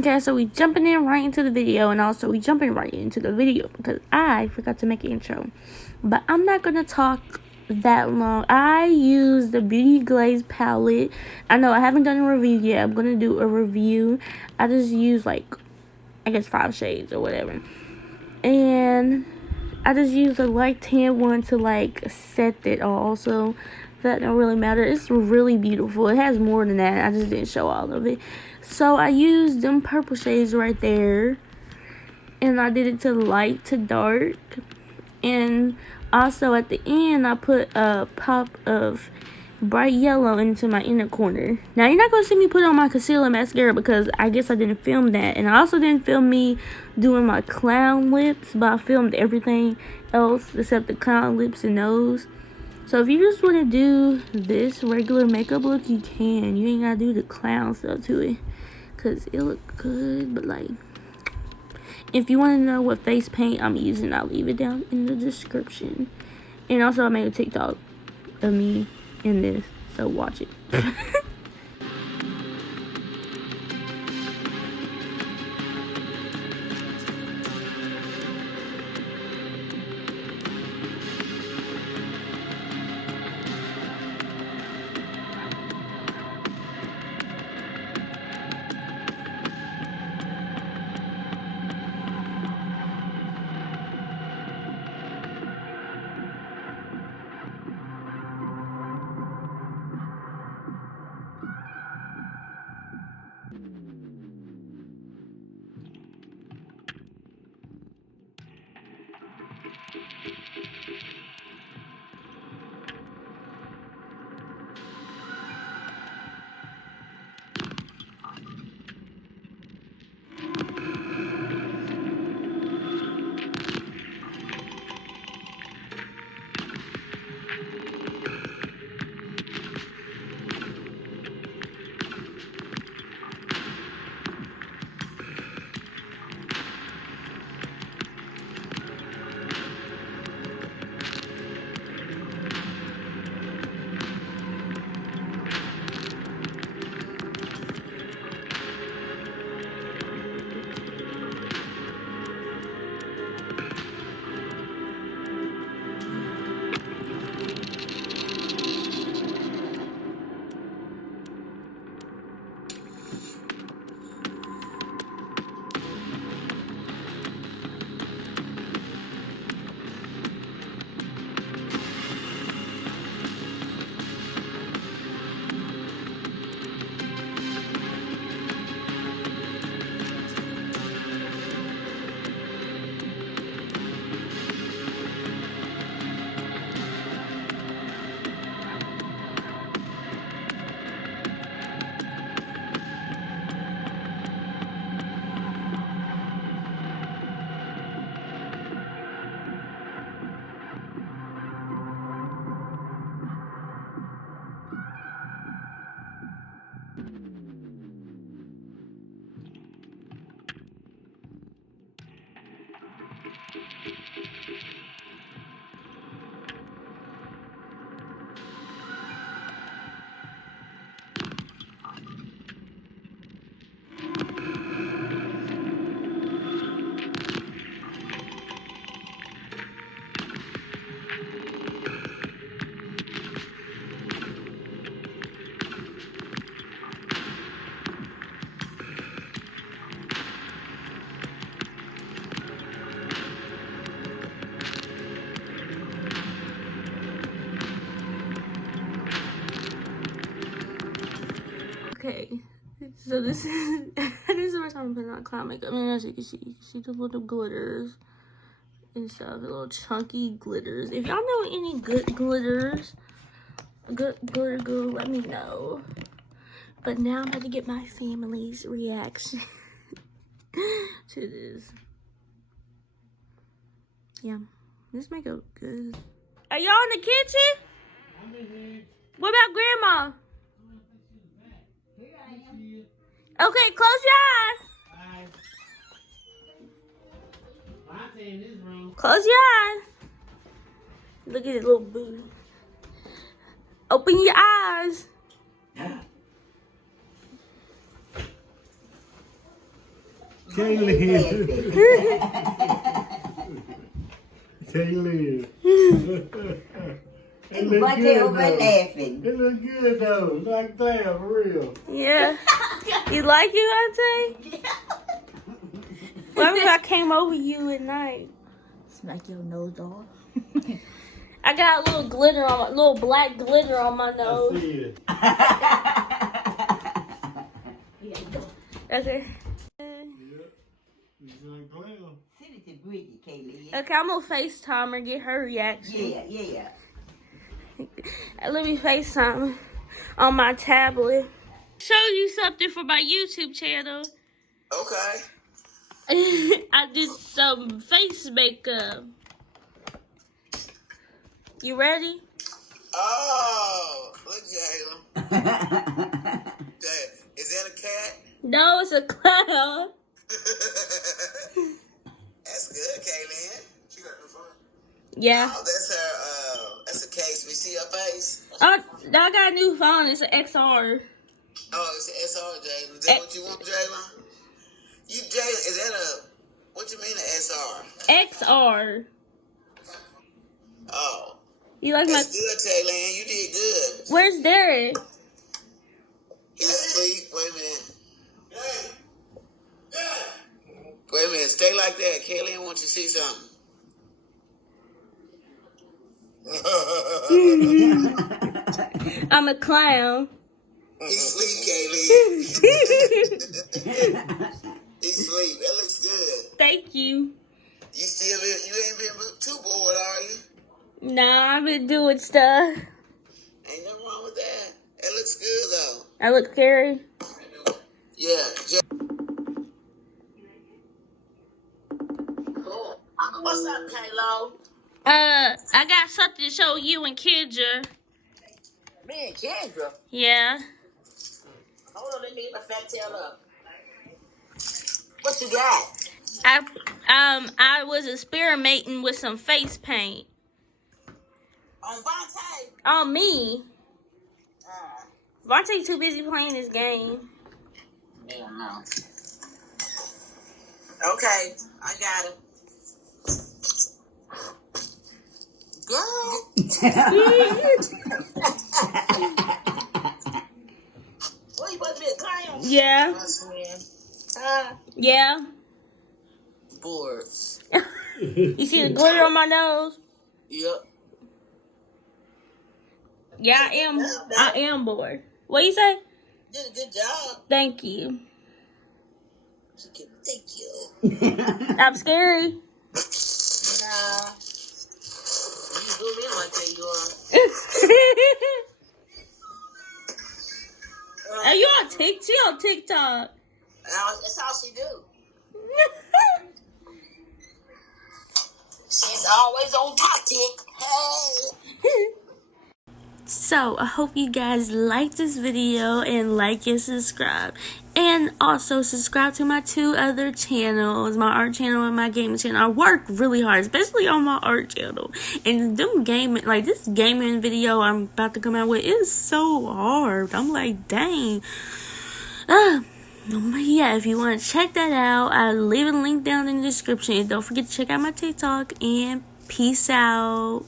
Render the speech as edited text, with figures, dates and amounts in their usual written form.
Okay, so we jumping in right into the video, and also we jumping right into the video because I forgot to make an intro. But I'm not gonna talk that long. I use the Beauty Glaze palette. I know I haven't done a review yet. I'm gonna do a review. I just use like, I guess 5 shades or whatever. And I just use a light tan one to like set it all. So that don't really matter. It's really beautiful. It has more than that. I just didn't show all of it. So I used them purple shades right there, and I did it to light to dark. And also at the end I put a pop of bright yellow into my inner corner. Now you're not gonna see me put on my concealer mascara because I guess I didn't film that, and I also didn't film me doing my clown lips, but I filmed everything else except the clown lips and nose. So if you just want to do this regular makeup look, you can. You ain't gotta do the clown stuff to it because it look good. But like, if you want to know what face paint I'm using, I'll leave it down in the description. And also I made a TikTok of me in this, so watch it. Okay, so this is this is the first time I'm putting on clown makeup. I mean, as you can see the little glitters and stuff, the little chunky glitters. If y'all know any good glitters, good glitter glue, let me know. But now I'm about to get my family's reaction to this. Yeah, this makeup good. Are y'all in the kitchen? I'm in here. What about grandma? Okay, close your eyes. Close your eyes. Look at his little booty. Open your eyes. Kaylin. Kaylin. It look good though. Laughing. It look good though. Like that, for real. Yeah. You like you, Auntie? Yeah. What if I came over you at night? Smack your nose off. I got a little glitter on my little black glitter on my nose. I see it. Okay. Okay, I'm gonna FaceTime her, get her reaction. Yeah. Let me FaceTime on my tablet. Show you something for my YouTube channel. Okay. I did some face makeup. You ready? Oh, look, Jayla. Is that a cat? No, it's a clown. That's good, Kaylin. She got no fun. Yeah. Oh, that's a case. We see her face. Oh, I got a new phone. It's an XR. Oh, it's an SR, Jayla. Is that what you want, Jayla? Is that what you mean, an SR? XR. Oh. You like That's good, Taylor. You did good. Where's Derek? He's asleep. Wait a minute. Wait a minute. Stay like that. Kaylin wants you to see something. I'm a clown. He's asleep, Kaylin. He's asleep. That looks good. Thank you. You ain't been too bored, are you? Nah, I've been doing stuff. Ain't nothing wrong with that. It looks good, though. I look scary. Yeah. What's up, Kaylo? I got something to show you and Kendra. Me and Kendra? Yeah. Hold on, let me get my fat tail up. What you got? I was experimenting with some face paint. On Vontae? On me. Vontae too busy playing this game. Hell no. Okay, I got it. Girl. What, you supposed to be a clown? Yeah. Yeah. Bored. You see the glitter on my nose? Yep. Yeah, I am bored. What you say? Did a good job. Thank you. Thank you. I'm scary. Nah. You zoom in like that, you are. Are you on TikTok? She on TikTok. That's all she do. She's always on TikTok. Hey. So, I hope you guys like this video and like and subscribe. And also subscribe to my two other channels, my art channel and my gaming channel. I work really hard, especially on my art channel. And them gaming, like this gaming video I'm about to come out with is so hard. I'm like, dang. Yeah, if you want to check that out, I'll leave a link down in the description. And don't forget to check out my TikTok. And peace out.